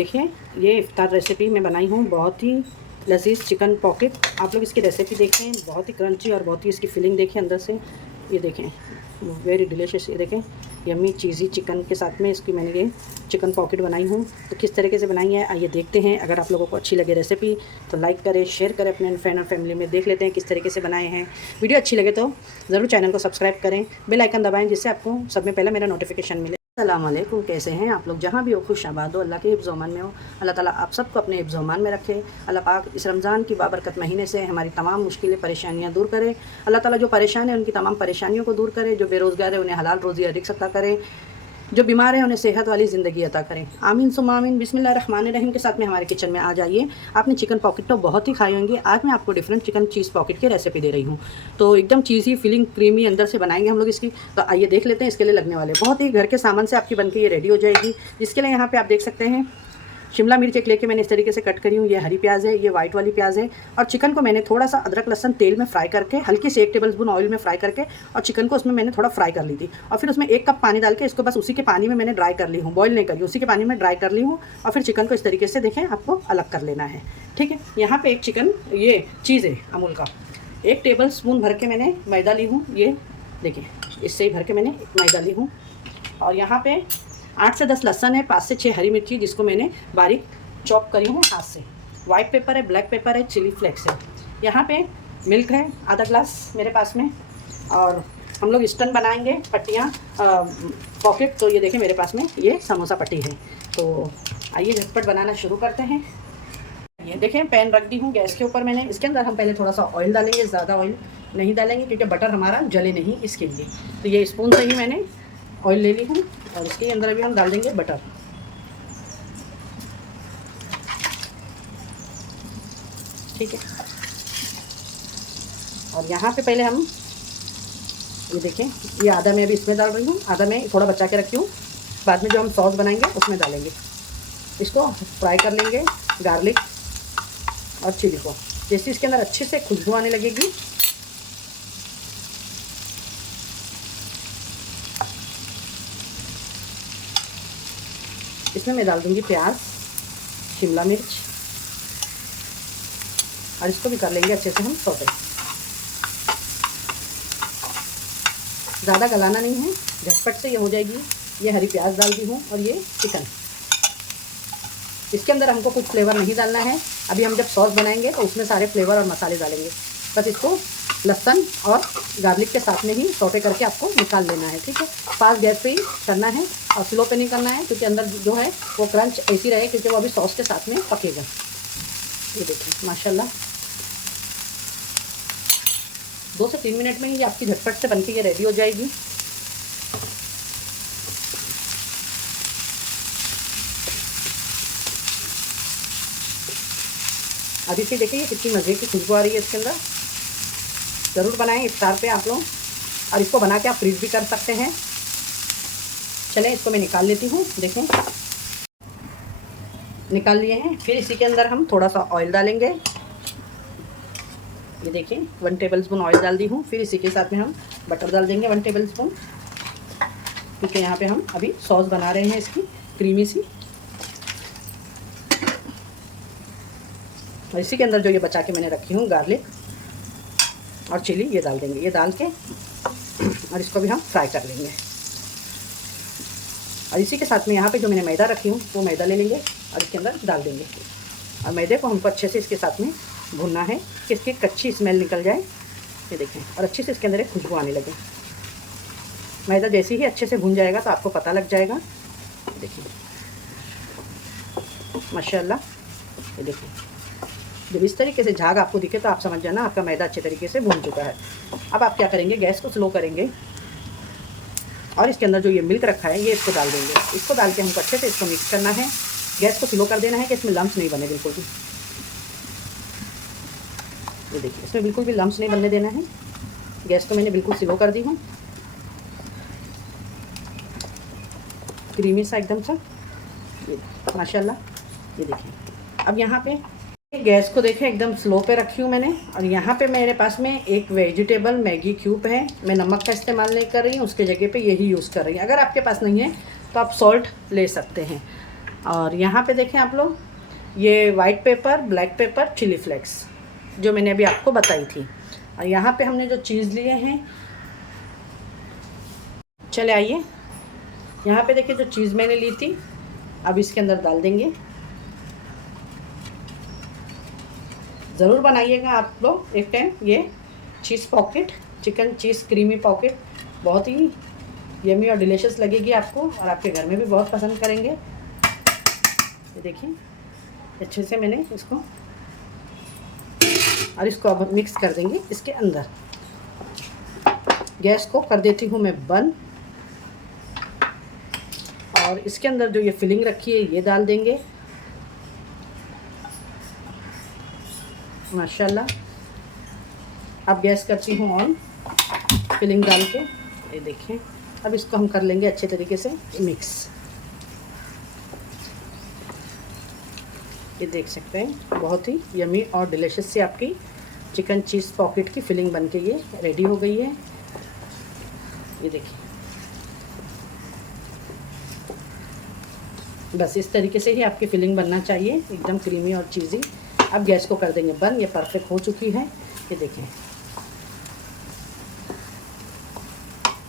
देखिए ये इफ्तार रेसिपी मैं बनाई हूँ, बहुत ही लजीज चिकन पॉकेट। आप लोग इसकी रेसिपी देखें, बहुत ही क्रंची और बहुत ही इसकी फीलिंग देखें अंदर से। ये देखें वेरी डिलीशियस। ये देखें यम्मी चीज़ी चिकन के साथ में इसकी मैंने ये चिकन पॉकेट बनाई हूँ। तो किस तरीके से बनाई है आइए देखते हैं। अगर आप लोगों को अच्छी लगे रेसिपी तो लाइक करें, शेयर करें अपने फ्रेंड और फैमिली में। देख लेते हैं किस तरीके से बनाए हैं। वीडियो अच्छी लगे तो ज़रूर चैनल को सब्सक्राइब करें, बेल आइकन दबाएं जिससे आपको सब में पहले मेरा नोटिफिकेशन मिले। अस्सलाम वालेकुम, कैसे हैं आप लोग? जहाँ भी हो खुश आबाद हो, अल्लाह के हिफ्ज़-ओ-अमान में हो। अल्लाह ताला आप सबको अपने हिफ्ज़-ओ-अमान में रखे। अल्लाह पाक इस रमज़ान की बाबरकत महीने से हमारी तमाम मुश्किलें परेशानियाँ दूर करे। अल्लाह ताला जो परेशान है उनकी तमाम परेशानियों को दूर करे। जो बेरोज़गार है उन्हें हलाल रोज़ी रिज़्क़ अता करे। जो बीमार है उन्हें सेहत वाली ज़िंदगी अता करें। आमीन सुम्मा आमीन। बिस्मिल्लाहिर्रहमानिर्रहीम के साथ में हमारे किचन में आ जाइए। आपने चिकन पॉकेट तो बहुत ही खाई होंगी, आज मैं आपको डिफरेंट चिकन चीज़ पॉकेट की रेसिपी दे रही हूँ। तो एकदम चीज़ी फीलिंग क्रीमी अंदर से बनाएंगे हम लोग इसकी। तो आइए देख लेते हैं इसके लिए लगने वाले। बहुत ही घर के सामान से आपकी बनके ये रेडी हो जाएगी। इसके लिए यहाँ पर आप देख सकते हैं शिमला मिर्च एक लेके मैंने इस तरीके से कट करी हूँ। ये हरी प्याज है, ये वाइट वाली प्याज है। और चिकन को मैंने थोड़ा सा अदरक लहसुन तेल में फ्राई करके, हल्की से 1 टेबलस्पून ऑयल में फ्राई करके, और चिकन को उसमें मैंने थोड़ा फ्राई कर ली थी। और फिर उसमें 1 कप पानी डाल के इसको बस उसी के पानी में मैंने ड्राई कर ली हूँ, बॉईल नहीं करी, उसी के पानी में ड्राई कर ली हूँ। और फिर चिकन को इस तरीके से देखें आपको अलग कर लेना है, ठीक है। यहाँ पर एक चिकन ये चीज़ है अमूल का, 1 टेबलस्पून भर के मैंने मैदा ली हूँ। ये देखिए इससे ही भर के मैंने मैदा ली हूँ। और यहाँ पर 8 से 10 लहसुन है, 5 से 6 हरी मिर्ची जिसको मैंने बारीक चॉप करी हूँ हाथ से। वाइट पेपर है, ब्लैक पेपर है, चिली फ्लेक्स है। यहाँ पे मिल्क है आधा ग्लास मेरे पास में। और हम लोग स्टन बनाएंगे पट्टियाँ पॉकेट। तो ये देखें मेरे पास में ये समोसा पट्टी है। तो आइए झटपट बनाना शुरू करते हैं। ये देखें पैन रख दी हूँ गैस के ऊपर मैंने। इसके अंदर हम पहले थोड़ा सा ऑयल डालेंगे, ज़्यादा ऑयल नहीं डालेंगे क्योंकि बटर हमारा जले नहीं इसके लिए। तो ये स्पून से ही मैंने ऑयल ले ली हूँ और इसके अंदर अभी हम डाल देंगे बटर। ठीक है। और यहाँ पे पहले हम ये देखें, ये आधा मैं अभी इसमें डाल रही हूँ, आधा मैं थोड़ा बचा के रखी हूँ, बाद में जो हम सॉस बनाएंगे उसमें डालेंगे। इसको फ्राई कर लेंगे गार्लिक और चिली को। जैसे इसके अंदर अच्छे से खुशबू आने लगेगी इसमें मैं डाल दूँगी प्याज, शिमला मिर्च, और इसको भी कर लेंगे अच्छे से हम सौटे। ज़्यादा गलाना नहीं है, झटपट से ये हो जाएगी। ये हरी प्याज डाल दी हूँ और ये चिकन। इसके अंदर हमको कुछ फ्लेवर नहीं डालना है। अभी हम जब सॉस बनाएंगे तो उसमें सारे फ्लेवर और मसाले डालेंगे। बस इसको लहसुन और गार्लिक के साथ में ही सौटे करके आपको निकाल लेना है, ठीक है। फास्ट गैस पे ही करना है और स्लो पे नहीं करना है, क्योंकि अंदर जो है वो क्रंच ऐसी रहे, क्योंकि वो अभी सॉस के साथ में पकेगा। ये देखिए माशाल्लाह 2 से 3 मिनट में ही आपकी झटपट से बनके ये रेडी हो जाएगी। अभी से देखिए कितनी मज़े की खुशबू आ रही है इसके अंदर। ज़रूर बनाएं इफ्तार पे आप लोग, और इसको बना के आप फ्रीज भी कर सकते हैं। चलें इसको मैं निकाल लेती हूँ। देखें निकाल लिए हैं। फिर इसी के अंदर हम थोड़ा सा ऑयल डालेंगे। ये देखिए 1 टेबलस्पून ऑयल डाल दी हूँ। फिर इसी के साथ में हम बटर डाल देंगे 1 टेबलस्पून, क्योंकि यहाँ पे हम अभी सॉस बना रहे हैं इसकी क्रीमी सी। और इसी के अंदर जो ये बचा के मैंने रखी हूँ गार्लिक और चिली, ये डाल देंगे। ये डाल के और इसको भी हम फ्राई कर लेंगे। और इसी के साथ में यहाँ पे जो मैंने मैदा रखी हूँ वो मैदा ले लेंगे और इसके अंदर डाल देंगे। और मैदे को हमको अच्छे से इसके साथ में भूनना है कि इसकी कच्ची स्मेल निकल जाए। ये देखें, और अच्छे से इसके अंदर एक खुशबू आने लगे। मैदा जैसे ही अच्छे से भून जाएगा तो आपको पता लग जाएगा। देखिए माशाल्लाह, ये देखिए जब इस तरीके से झाग आपको दिखे तो आप समझ जाना आपका मैदा अच्छे तरीके से भून चुका है। अब आप क्या करेंगे, गैस को स्लो करेंगे और इसके अंदर जो ये मिल्क रखा है ये इसको डाल देंगे। इसको डाल के हमको अच्छे से इसको मिक्स करना है। गैस को स्लो कर देना है कि इसमें लम्स नहीं बने बिल्कुल भी। ये देखिए इसमें बिल्कुल भी लम्स नहीं बनने देना है। गैस को मैंने बिल्कुल स्लो कर दी हूँ। क्रीमी सा एकदम सा, ये माशाल्लाह। ये देखिए अब यहाँ पे गैस को देखें एकदम स्लो पे रखी हूँ मैंने। और यहाँ पे मेरे पास में एक वेजिटेबल मैगी क्यूब है। मैं नमक का इस्तेमाल नहीं कर रही हूँ, उसके जगह पे यही यूज़ कर रही हूँ। अगर आपके पास नहीं है तो आप सॉल्ट ले सकते हैं। और यहाँ पे देखें आप लोग, ये white paper, black paper, chilli flakes जो मैंने अभी आपको बताई थी। और यहाँ पे हमने जो चीज़ लिए हैं, चले आइए यहाँ पे देखिए जो चीज़ मैंने ली थी, अब इसके अंदर डाल देंगे। ज़रूर बनाइएगा आप लोग एक टाइम ये cheese pocket, chicken cheese creamy pocket, बहुत ही यमी और डिलीशियस लगेगी आपको, और आपके घर में भी बहुत पसंद करेंगे। ये देखिए अच्छे से मैंने इसको, और इसको अब मिक्स कर देंगे इसके अंदर। गैस को कर देती हूँ मैं बंद, और इसके अंदर जो ये फिलिंग रखी है ये डाल देंगे। माशाल्लाह। अब गैस करती हूँ ऑन, फिलिंग डाल के। ये देखें, अब इसको हम कर लेंगे अच्छे तरीके से मिक्स। ये देख सकते हैं बहुत ही यमी और डिलीशियस से आपकी चिकन चीज़ पॉकेट की फिलिंग बनके ये रेडी हो गई है। ये देखिए, बस इस तरीके से ही आपकी फिलिंग बनना चाहिए, एकदम क्रीमी और चीज़ी। अब गैस को कर देंगे बंद, ये परफेक्ट हो चुकी है। ये देखिए,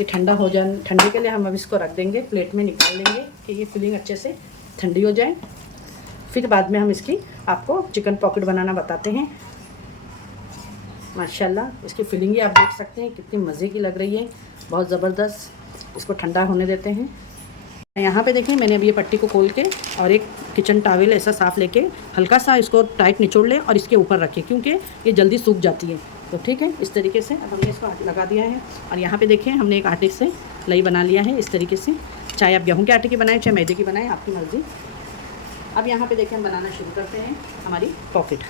ये ठंडा हो जाए, ठंडे के लिए हम अब इसको रख देंगे, प्लेट में निकाल लेंगे कि ये फिलिंग अच्छे से ठंडी हो जाए। फिर बाद में हम इसकी आपको चिकन पॉकेट बनाना बताते हैं। माशाल्लाह इसकी फिलिंग ही आप देख सकते हैं कितनी मज़े की लग रही है, बहुत ज़बरदस्त। इसको ठंडा होने देते हैं। यहाँ पे देखें, मैंने अभी ये पट्टी को खोल के और एक किचन टॉवल ऐसा साफ़ लेके हल्का सा इसको टाइट निचोड़ लें और इसके ऊपर रखें, क्योंकि ये जल्दी सूख जाती है। तो ठीक है, इस तरीके से अब हमने इसको लगा दिया है। और यहाँ पे देखें, हमने एक आटे से लई बना लिया है इस तरीके से। चाहे आप गेहूँ के आटे की बनाएं, चाहे मैदे की बनाएं, आपकी मर्ज़ी। अब यहाँ पे देखें, हम बनाना शुरू करते हैं हमारी पॉकेट।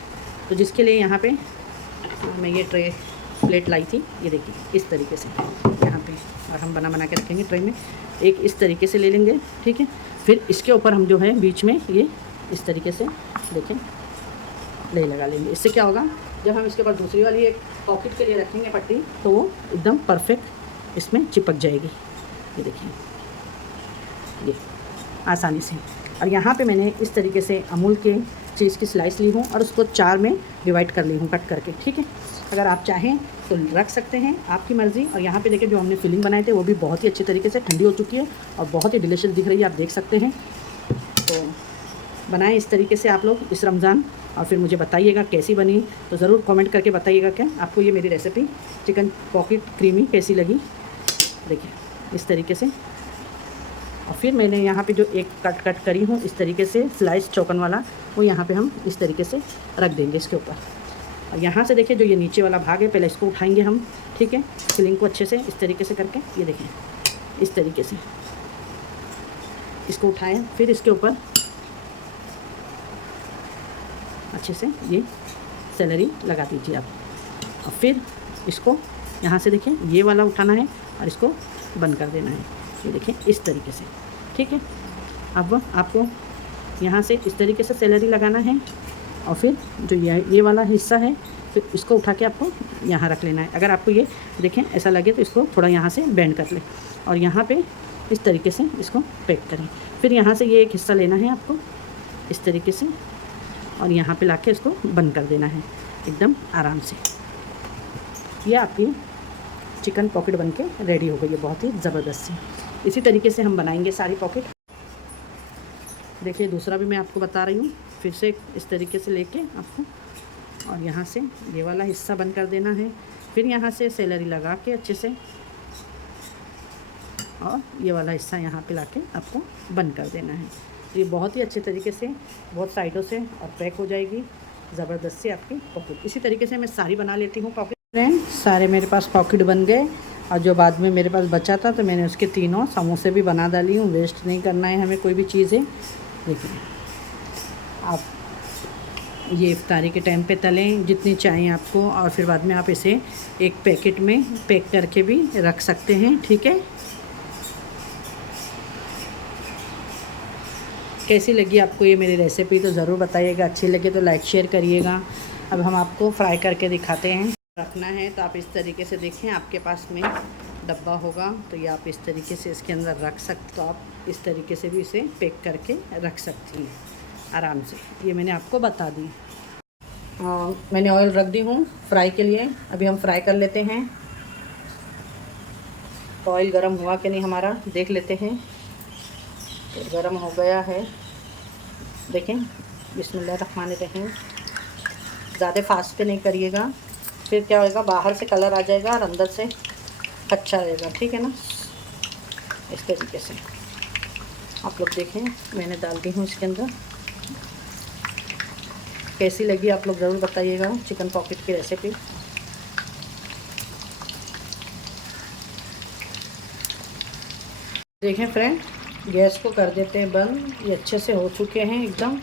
तो जिसके लिए यहाँ पे मैं ये ट्रे प्लेट लाई थी, ये देखिए इस तरीके से यहाँ पे, और हम बना के रखेंगे ट्रे में। एक इस तरीके से ले लेंगे, ठीक है। फिर इसके ऊपर हम जो है बीच में ये इस तरीके से देखें ले लगा लेंगे। इससे क्या होगा, जब हम इसके ऊपर दूसरी वाली एक पॉकेट के लिए रखेंगे पट्टी, तो वो एकदम परफेक्ट इसमें चिपक जाएगी। ये देखिए, ये आसानी से। और यहाँ पे मैंने इस तरीके से अमूल के चीज़ की स्लाइस ली हूँ और उसको 4 में डिवाइड कर ली हूँ कट करके, ठीक है। अगर आप चाहें तो रख सकते हैं, आपकी मर्ज़ी। और यहाँ पे देखिए, जो हमने फिलिंग बनाए थे वो भी बहुत ही अच्छे तरीके से ठंडी हो चुकी है और बहुत ही डिलीशियस दिख रही है, आप देख सकते हैं। तो बनाएं इस तरीके से आप लोग इस रमज़ान, और फिर मुझे बताइएगा कैसी बनी। तो ज़रूर कमेंट करके बताइएगा क्या आपको ये मेरी रेसिपी चिकन पॉकेट क्रीमी कैसी लगी। देखिए इस तरीके से। और फिर मैंने यहाँ पे जो एक कट करी हूँ इस तरीके से स्लाइस चौकन वाला, वो यहाँ पे हम इस तरीके से रख देंगे इसके ऊपर। और यहाँ से देखिए, जो ये नीचे वाला भाग है, पहले इसको उठाएंगे हम, ठीक है। फिलिंग को अच्छे से इस तरीके से करके, ये देखें इस तरीके से इसको उठाएं। फिर इसके ऊपर अच्छे से ये सेलरी लगा दीजिए आप। और फिर इसको यहाँ से देखें, ये वाला उठाना है और इसको बंद कर देना है। ये देखें इस तरीके से, ठीक है। अब आपको यहाँ से इस तरीके से सेलरी लगाना है, और फिर जो ये वाला हिस्सा है, फिर इसको उठा के आपको यहाँ रख लेना है। अगर आपको ये देखें ऐसा लगे तो इसको थोड़ा यहाँ से बेंड कर लें और यहाँ पे इस तरीके से इसको पैक करें। फिर यहाँ से ये एक हिस्सा लेना है आपको इस तरीके से, और यहाँ पे लाके इसको बंद कर देना है एकदम आराम से। ये आपकी चिकन पॉकेट बनके रेडी हो गई है, बहुत ही ज़बरदस्त सी। इसी तरीके से हम बनाएंगे सारी पॉकेट। देखिए दूसरा भी मैं आपको बता रही हूँ, फिर से इस तरीके से लेके आपको, और यहाँ से ये वाला हिस्सा बंद कर देना है। फिर यहाँ से सेलरी लगा के अच्छे से, और ये वाला हिस्सा यहाँ पे लाके आपको बंद कर देना है। ये बहुत ही अच्छे तरीके से बहुत साइडों से और पैक हो जाएगी ज़बरदस्त से आपकी पॉकेट। इसी तरीके से मैं सारी बना लेती हूँ पॉकेट। फ्रेंड सारे मेरे पास पॉकेट बन गए, और जो बाद में मेरे पास बचा था तो मैंने उसके तीनों समोसे भी बना डाली हूँ। वेस्ट नहीं करना है हमें कोई भी चीज़ें। देखिए आप ये इफ्तारी के टाइम पे तलें जितनी चाहिए आपको, और फिर बाद में आप इसे एक पैकेट में पैक करके भी रख सकते हैं, ठीक है। कैसी लगी आपको ये मेरी रेसिपी तो ज़रूर बताइएगा। अच्छी लगे तो लाइक शेयर करिएगा। अब हम आपको फ्राई करके दिखाते हैं। रखना है तो आप इस तरीके से देखें, आपके पास में डब्बा होगा तो ये आप इस तरीके से इसके अंदर रख सकते हो। आप इस तरीके से भी इसे पैक करके रख सकती हैं आराम से। ये मैंने आपको बता दी। मैंने ऑयल रख दी हूँ फ्राई के लिए। अभी हम फ्राई कर लेते हैं। तो ऑयल गरम हुआ कि नहीं हमारा देख लेते हैं। तो गरम हो गया है, देखें। बिस्मिल्लाहिर्रहमानिर्रहीम। ज़्यादा फास्ट पे नहीं करिएगा, फिर क्या होएगा, बाहर से कलर आ जाएगा और अंदर से अच्छा रहेगा, ठीक है ना। इस तरीके से आप लोग देखें, मैंने डाल दी हूँ इसके अंदर। कैसी लगी आप लोग ज़रूर बताइएगा चिकन पॉकेट की रेसिपी। देखें फ्रेंड, गैस को कर देते हैं बंद। ये अच्छे से हो चुके हैं एकदम।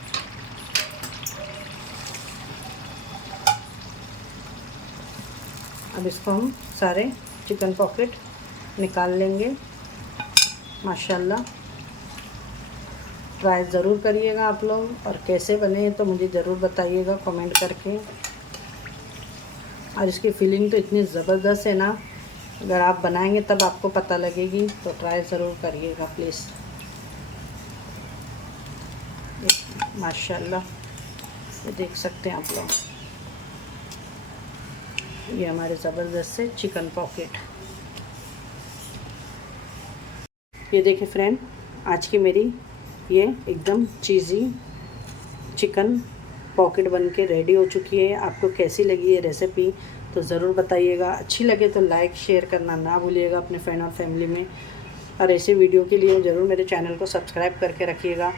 अब इसको हम सारे चिकन पॉकेट निकाल लेंगे। माशाल्लाह, ट्राई ज़रूर करिएगा आप लोग, और कैसे बने तो मुझे ज़रूर बताइएगा कमेंट करके। और इसकी फीलिंग तो इतनी ज़बरदस्त है ना, अगर आप बनाएंगे तब आपको पता लगेगी। तो ट्राई ज़रूर करिएगा प्लीज़। माशाल्लाह, ये देख सकते हैं आप लोग, ये हमारे ज़बरदस्त से चिकन पॉकेट। ये देखिए फ्रेंड, आज की मेरी ये एकदम चीज़ी चिकन पॉकेट बन के रेडी हो चुकी है। आपको कैसी लगी ये रेसिपी तो ज़रूर बताइएगा। अच्छी लगे तो लाइक शेयर करना ना भूलिएगा अपने फ्रेंड और फैमिली में। और ऐसे वीडियो के लिए ज़रूर मेरे चैनल को सब्सक्राइब करके रखिएगा,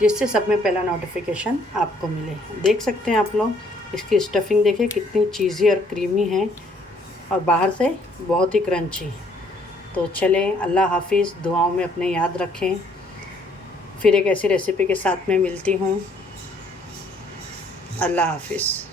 जिससे सब में पहला नोटिफिकेशन आपको मिले। देख सकते हैं आप लोग, इसकी स्टफिंग देखिए कितनी चीज़ी और क्रीमी है, और बाहर से बहुत ही क्रंची। तो चलें, अल्लाह हाफिज़। दुआओं में अपने याद रखें। फिर एक ऐसी रेसिपी के साथ में मिलती हूँ। अल्लाह हाफिज़।